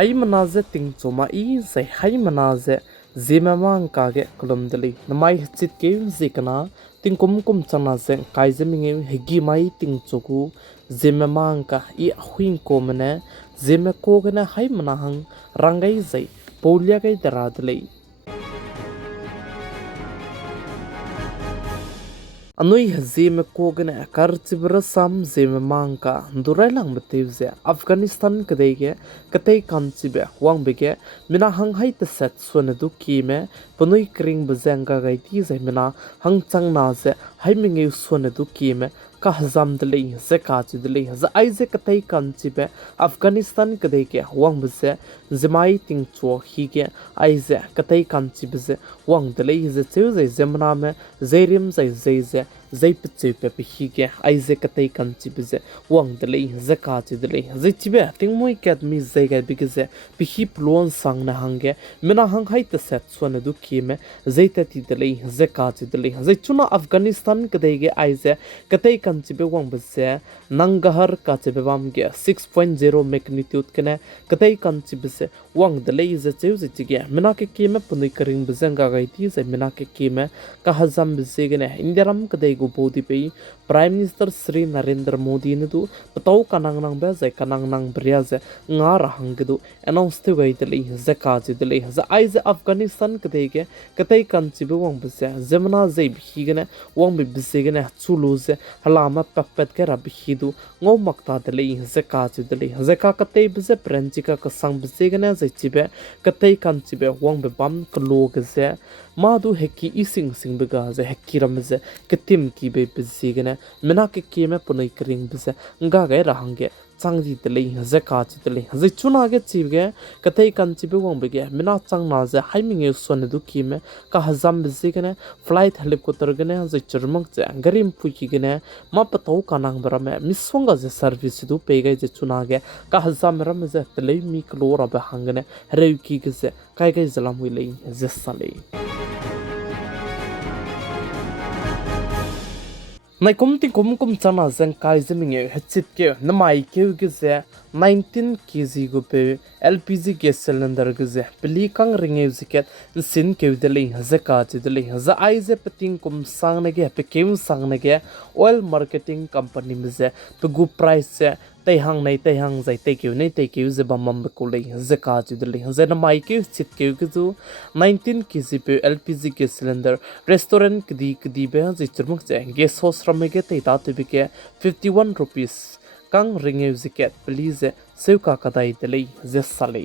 hai manaze ting choma I sai hai manaze Zememankanews kolomdali namai chit ke zikana ting kum chana ze kai zeminge hegi mai ting choku Zememanka I Ahuibe komene Zeme kogena hai manahang rangai zai polya kai daradlei Anui Zeme kogena karchibra sam Zememanka durailang batevze Afghanistan kadege katay kanchibe wangbege mina hang hai ta set suana du kime panui kring bazanga gaiti zai mina hang chang na ze hai minge suana du kime ka hazam dlei ze ka chi dlei za aize katay kanchibe Afghanistan kadege wangbze zemai ting chuo hige aize katay kanchibe ze wang dlei ze cheu zai zemna me zerim zai ze zai pitse pe hige aize katay kanchibe ze wang dlei ze ka chi dlei ze chibe ting moi kat mi zai ga bigze pihi plon sang na hange mina hang hai ta set suana du kime zai ta ti dlei ze ka chi dlei zai chuna Afghanistan kadege aize katay kanchibe wang bse nangahar ka chebe bam ge 6.0 magnitude kene katay kanchibe se wang dlei ze cheu ze chige mina ke kime punui karing bzanga ga ti ze mina ke kime ka hazam bse gene indiaram kadai go bodi pe Prime Minister Sri Narendra Modi ne du patau kanang nang ba zai kanang nang bria ze nga rahang ge du announce te gai dlei ze ka ji dlei za aize Afghanistan kadai ge katay kanchi be wang bse zemna zai bhi gene wang be bse gene chulu ze halama pakpet ke rab hi du ngo makta dlei ze ka ji dlei ze ka katay bse prenchika ka sang bse gene zai chibe katay kanchi be wang be bam klo ge ze madu heki ising sing bega ze heki ramze ketim ki be bse gene mina ke kime punai kring bse nga ga rahange changji dlei ze ka chi dlei ze chuna ge chibge katay kanchi be wang bege mina chang na ze haiming son du kime ka hazam bse gene flight helicopter gene ze churmang che garim pu ki gene ma patau kanang brame miswanga ze service du pe ge ze chuna ge ka hazam ram ze dlei mi klora ba hangene reu ki ge ze kai ge zalam wi lei ze sale Nai kum chana zeng kai zeminge hechit ke namai ke ge 19 kg go pe LPG gas cylinder ge ze peli kang ringe ziket sin ke dele zaka chi dele za aize pating kum sang ne ge pe kem sang ne ge oil marketing company me ze pe gu price se tai hang zai tai ke ze bam ko le zaka chi dele za namai ke chit ke zu 19 kg pe LPG gas cylinder restaurant kdi be ze churmuk che gas house ramege tai ta te ke 51 rupees kang ringe ziket please seuka kadai delei zesale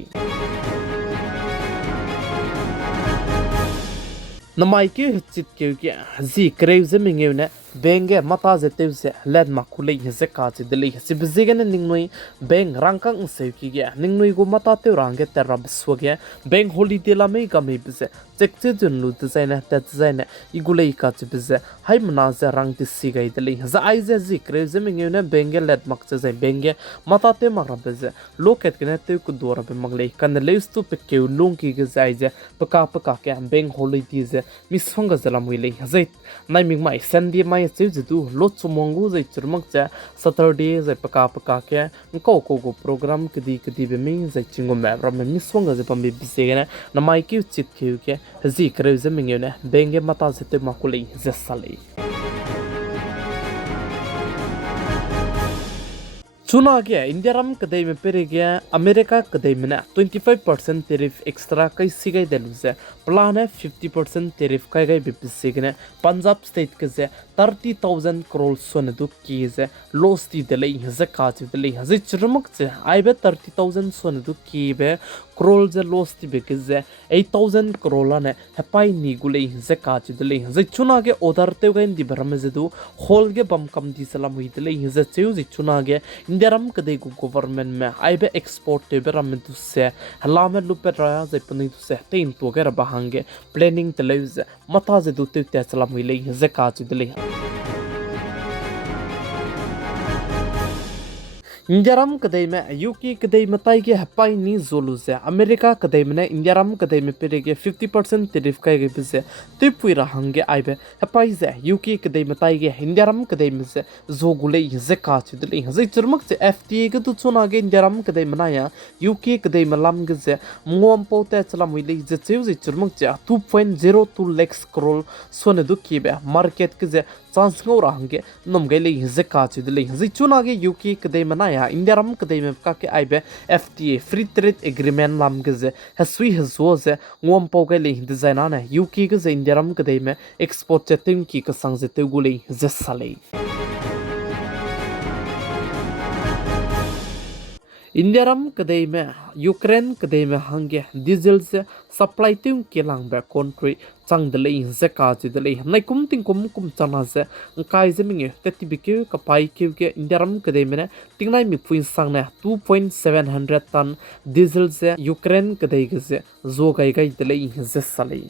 namai ke chit ke zi kreuze mingene benge mata ze teuze led makule ze ka chi delei si bizigene ningnoi beng rangkang seuki ge ningnoi go mata te range terab swoge beng holiday la me ga me bize chekche jun lu design ta design igulei ka chi bize hai mna ze rang ti si gai delei za aize zi kreuze mingene benge led mak che ze benge mata te magra bize loket gene te ku dora be maglei kan leus tu pe ke lung ki ge zaize paka ke beng holiday ze misfonga zalam wile zait nai ming mai sandi mai chewzu lot sumongu zai churmak cha Saturday zai paka ke ko go program kdi be ming zai chingo ma ram misfonga ze pambe bisegena na mai ki chit ke zi kreuze mingene benge mata zete makule ze sale Chuna ge India ram kadai me pere ge America kadai me na 25% tariff extra kai sigai deluze plan hai 50% tariff kai gai bipsigne Punjab state ke ze 30,000 crore son du ki ze loss ti delei zakat delei ze churmuk che aibe 30,000 son du ki be crore ze loss ti be ke ze 8,000 crore la ne hapai ni gulei zakat delei ze chuna ge odar te gain di bram ze du hol ge bam kam di salam hui delei ze cheu ze chuna ge Indiaram kadai gu government me aibe export te beram tu se halame lupe raya ze puni tu se tein to gera bahange planning te leuze mata ze du te salam hui lei zakat delei इंडियाराम कदई में UK कदई में ताई के हपाई नी जोलू से America कदई में इंडियाराम कदई में पेरे के 50% tariff का के बिसे तिपुई रहंगे आइबे हपाई से यूके कदई में ताई के इंडियाराम कदई में से जोगुले जे काच दिले जे चरमक से एफटीए के तो चुना के इंडियाराम कदई में नाया यूके कदई में लाम के से मुआम पोते चला मुइले जे चेव जे चरमक से 2.02 लाख करोड़ सोने दुखी बे मार्केट के जे chance ngau rahangge nom gele ze ka chu dile ze chuna ge UK kdei manaya indiaram kdei me ka ke aibe FTA free trade agreement lam ge ze hasui hazo ze ngom po gele design na UK ge ze indiaram kdei me export chatim ki ka sang ze te gule ze sale इंडियाराम कदई में Ukraine कदई में हंगे diesel से supply तिंग के लांग बे country चांग दले से काज दले नै कुम तिंग कुम चना से काय जे मिंगे तेति बिके कपाई के इंडियाराम कदई में तिंगनाय मि पुइन सांग ने 2.700 टन डीजल से यूक्रेन कदई के से जो गाय गाय दले से सले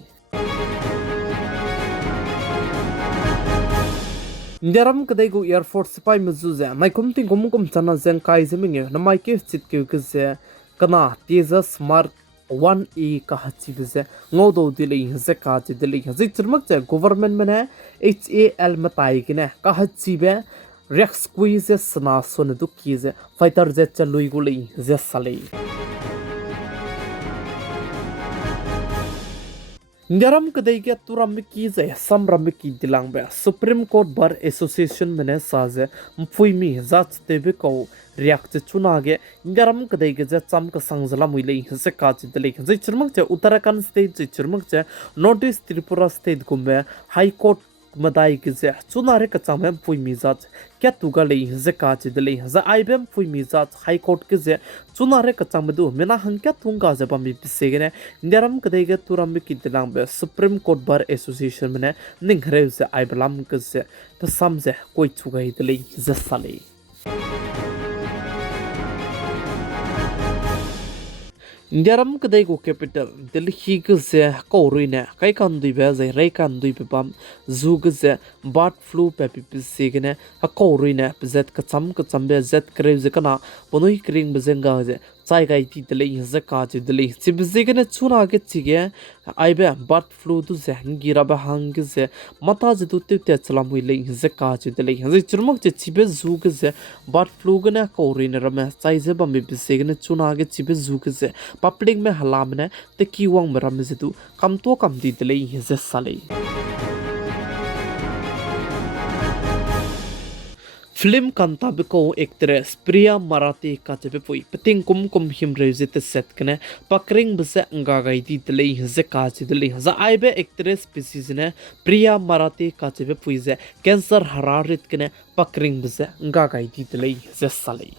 इंडियाराम कदई को एयरफोर्स सिपाही मजुजे नाइकुम तिंग कुम चना जें काय जे मिंगे नमाय के चित के से कना तेजस मार्क 1A का हचिब से ngोदो दिले से काज दिले से चरमक से गवर्नमेंट में HAL मताई के ने का हचिबे रेक्स क्वीज सना सोन दुखी से फाइटर जेट चलुई गुले जे सले इंडियाराम कदई के तुरम की जे समरम की दिलांग बे सुप्रीम कोर्ट बार एसोसिएशन में साजे फुइमी जाच तेबे को रिएक्ट चुनागे इंडियाराम कदई के जे चम का संगजला मुइले से काच दले जे चरमक जे उत्तराखंड स्टेट जे चरमक जे नॉर्थ ईस्ट त्रिपुरा स्टेट गुमे हाई कोर्ट मदाई के जे चुनारे का चम फुइमी जाच क्या तुगले जे काच दले जे आईबेम फुइमी जाच हाई कोर्ट के जे चुनारे का चम दु मेना हं क्या तुंगा जे बम बिसेगने इंडियाराम कदई के तुरम की दिलांग बे सुप्रीम कोर्ट बार एसोसिएशन में निंगरे से आईबलाम के जे तो समझे कोई चुगाई दले जे साले इंडियाराम कदई को कैपिटल दिल्ली के से कोरुइने कई कंदुई बे जे रे कंदुई पे बम जुग से बर्ड फ्लू पे पिसिगने कोरुइने जेट कचम बे जेट करे जे कना बनोई क्रिंग बजेंगा जे चाय गाई ती दले जे काज दले चिबजेगने चुना के चिगे आइबे बर्ड फ्लू दु जे गिरा बे हंग जे मता जे दु ते चला मुइले जे काज दले जे चुरमक जे चिबे जुग जे बर्ड फ्लू गने कोरिन रमे चाय जे बम बिसेगने चुना के चिबे जुग जे पब्लिक में हलामने ते किवांग मरम जे दु कम तो कम दी दले जे साले फिल्म कंता बिको एक्ट्रेस प्रिया मराठी का चेपे पुई पतिंग कुम हिम रेजित सेट कने पकरिंग बसे अंगा गाई दी दले जे काच दले जा आइबे एक्ट्रेस स्पीसीज ने प्रिया मराठी का चेपे पुई जे कैंसर हरारित कने पकरिंग बसे अंगा गाई दी दले जे साले